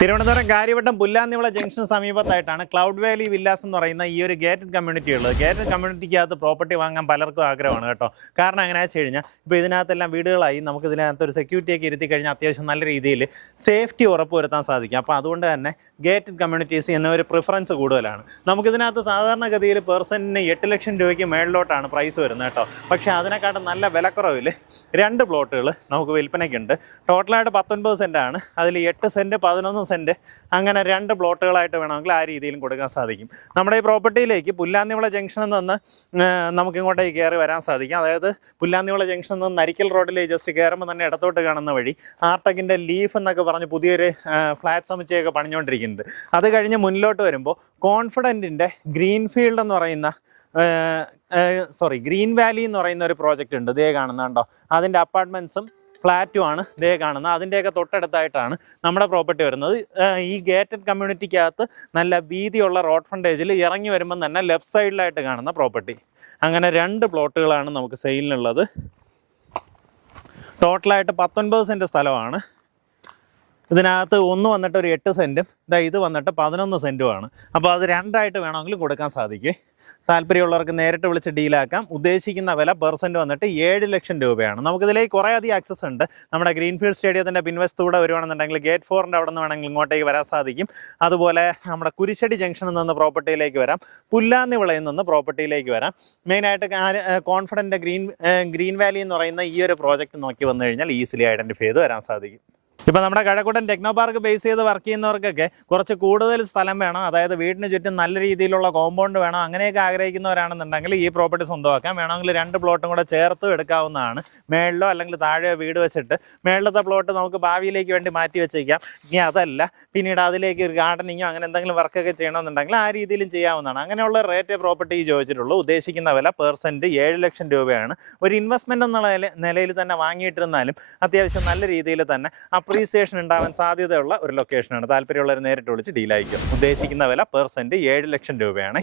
Thiruvananthapuram Kariavattom Pullannivila junction സമീപത്തായിട്ടാണ് cloud valley villas എന്ന് പറയുന്ന ഈ ഒരു ഗേറ്റഡ് കമ്മ്യൂണിറ്റി ഉള്ളത്. ഗേറ്റഡ് കമ്മ്യൂണിറ്റിക്കകത്ത് പ്രോപ്പർട്ടി വാങ്ങാൻ പലർക്കും ആഗ്രഹമാണ് കേട്ടോ. കാരണം എങ്ങനെയാണെന്ന് വെച്ച് കഴിഞ്ഞാൽ ഇപ്പോൾ ഇതിനകത്തെല്ലാം വീടുകളായി നമുക്ക് ഇതിനകത്ത് ഒരു സെക്യൂരിറ്റിയൊക്കെ ഇരുത്തി കഴിഞ്ഞാൽ അത്യാവശ്യം നല്ല രീതിയിൽ സേഫ്റ്റി ഉറപ്പുവരുത്താൻ സാധിക്കും. അപ്പോൾ അതുകൊണ്ട് തന്നെ ഗേറ്റഡ് കമ്മ്യൂണിറ്റീസ് എന്ന ഒരു പ്രിഫറൻസ് കൂടുതലാണ്. നമുക്കിതിനകത്ത് സാധാരണഗതിയിൽ പെർസെൻറ്റിന് 8 ലക്ഷം രൂപയ്ക്ക് മേളിലോട്ടാണ് പ്രൈസ് വരുന്നത് കേട്ടോ. പക്ഷേ അതിനെക്കാട്ടും നല്ല വിലക്കുറവിൽ 2 പ്ലോട്ടുകൾ നമുക്ക് വിൽപ്പനയ്ക്കുണ്ട്. ടോട്ടലായിട്ട് 19 സെൻറ്റാണ്. അതിൽ 8 സെൻറ്റ് 11 സെൻറ്റ് അങ്ങനെ 2 പ്ലോട്ടുകളായിട്ട് വേണമെങ്കിൽ ആ രീതിയിലും കൊടുക്കാൻ സാധിക്കും. നമ്മുടെ ഈ പ്രോപ്പർട്ടിയിലേക്ക് പുല്ലാന്നിവിള ജംഗ്ഷനിൽ നിന്ന് നമുക്ക് ഇങ്ങോട്ടേക്ക് കയറി വരാൻ സാധിക്കും. അതായത് പുല്ലാന്നിവിള ജംഗ്ഷനിൽ നിന്ന് നരിക്കൽ റോഡിലേക്ക് ജസ്റ്റ് കയറുമ്പോൾ തന്നെ ഇടത്തോട്ട് കാണുന്ന വഴി ആർടെക്കിൻ്റെ ലീഫ് എന്നൊക്കെ പറഞ്ഞ് പുതിയൊരു ഫ്ലാറ്റ് സമുച്ചയമൊക്കെ പണിഞ്ഞുകൊണ്ടിരിക്കുന്നുണ്ട്. അത് കഴിഞ്ഞ് മുന്നിലോട്ട് വരുമ്പോൾ കോൺഫിഡൻറ്റിൻ്റെ ഗ്രീൻഫീൽഡ് എന്ന് പറയുന്ന ഗ്രീൻ വാലി എന്ന് പറയുന്ന ഒരു പ്രോജക്റ്റ് ഉണ്ട്. ഇതേ കാണുന്നുണ്ടോ, അതിൻ്റെ അപ്പാർട്ട്മെൻറ്റ്സും ഫ്ലാറ്റുമാണ് ഇതേ കാണുന്നത്. അതിൻ്റെയൊക്കെ തൊട്ടടുത്തായിട്ടാണ് നമ്മുടെ പ്രോപ്പർട്ടി വരുന്നത്. ഈ ഗേറ്റഡ് കമ്മ്യൂണിറ്റിക്കകത്ത് നല്ല വീതിയുള്ള റോഡ് ഫ്രണ്ടേജിൽ ഇറങ്ങി വരുമ്പം തന്നെ ലെഫ്റ്റ് സൈഡിലായിട്ട് കാണുന്ന പ്രോപ്പർട്ടി. അങ്ങനെ 2 പ്ലോട്ടുകളാണ് നമുക്ക് സെയിലിനുള്ളത്. ടോട്ടലായിട്ട് 19 സെൻറ്റ് സ്ഥലമാണ്. ഇതിനകത്ത് ഒന്ന് വന്നിട്ട് ഒരു 8 സെൻറ്റും ഇത് വന്നിട്ട് 11 സെൻറ്റുമാണ്. അപ്പോൾ അത് 2ആയിട്ട് വേണമെങ്കിലും കൊടുക്കാൻ സാധിക്കും. താല്പര്യമുള്ളവർക്ക് നേരിട്ട് വിളിച്ച് ഡീലാക്കാം. ഉദ്ദേശിക്കുന്ന വില പെർസെൻറ്റ് വന്നിട്ട് 7 ലക്ഷം രൂപയാണ്. നമുക്കിതിലേക്ക് കുറേ അധികം ആക്സസ് ഉണ്ട്. നമ്മുടെ ഗ്രീൻഫീൽഡ് സ്റ്റേഡിയത്തിൻ്റെ പിൻവശത്തൂടെ വരുവാണെന്നുണ്ടെങ്കിൽ ഗേറ്റ് 4ൻ്റെ അവിടെ നിന്ന് വേണമെങ്കിൽ ഇങ്ങോട്ടേക്ക് വരാൻ സാധിക്കും. അതുപോലെ നമ്മുടെ കുരിശടി ജംഗ്ഷനിൽ നിന്ന് പ്രോപ്പർട്ടിയിലേക്ക് വരാം, പുല്ലാന്നിവിളയിൽ നിന്ന് പ്രോപ്പർട്ടിയിലേക്ക് വരാം. മെയിനായിട്ട് കോൺഫിഡൻറ്റ് ഗ്രീൻ വാലി എന്ന് പറയുന്ന ഈ ഒരു പ്രോജക്റ്റ് നോക്കി വന്നു കഴിഞ്ഞാൽ ഈസിലി ഐഡൻറ്റിഫൈ ചെയ്ത് വരാൻ സാധിക്കും. ഇപ്പോൾ നമ്മുടെ കഴക്കൂട്ടൻ ടെക്നോ പാർക്ക് ബേസ് ചെയ്ത് വർക്ക് ചെയ്യുന്നവർക്കൊക്കെ കുറച്ച് കൂടുതൽ സ്ഥലം വേണം, അതായത് വീടിന് ചുറ്റും നല്ല രീതിയിലുള്ള കോമ്പൗണ്ട് വേണം, അങ്ങനെയൊക്കെ ആഗ്രഹിക്കുന്നവരാണെന്നുണ്ടെങ്കിൽ ഈ പ്രോപ്പർട്ടി സ്വന്തമാക്കാം. വേണമെങ്കിൽ 2 പ്ലോട്ടും കൂടെ ചേർത്ത് എടുക്കാവുന്നതാണ്. മേളിലോ അല്ലെങ്കിൽ താഴെയോ വീട് വെച്ചിട്ട് മേളിലത്തെ പ്ലോട്ട് നമുക്ക് ഭാവിയിലേക്ക് വേണ്ടി മാറ്റി വെച്ചേക്കാം. ഇനി അതല്ല പിന്നീട് അതിലേക്ക് ഒരു ഗാർഡനിങ്ങോ അങ്ങനെ എന്തെങ്കിലും വർക്കൊക്കെ ചെയ്യണമെന്നുണ്ടെങ്കിൽ ആ രീതിയിലും ചെയ്യാവുന്നതാണ്. അങ്ങനെയുള്ള റേറ്റ് പ്രോപ്പർട്ടി ചോദിച്ചിട്ടുള്ളൂ. ഉദ്ദേശിക്കുന്ന വില പെർസെൻറ്റ് 7 ലക്ഷം രൂപയാണ്. ഒരു ഇൻവെസ്റ്റ്മെൻറ്റ് എന്ന നിലയിൽ തന്നെ വാങ്ങിയിട്ടിരുന്നാലും അത്യാവശ്യം നല്ല രീതിയിൽ തന്നെ അപ്രീസിയേഷൻ ഉണ്ടാവാൻ സാധ്യതയുള്ള ഒരു ലൊക്കേഷനാണ്. താല്പര്യമുള്ളവർ നേരിട്ട് വിളിച്ച് ഡീലായിരിക്കും. ഉദ്ദേശിക്കുന്ന വില പെർസെൻറ്റ് 7 ലക്ഷം രൂപയാണ്.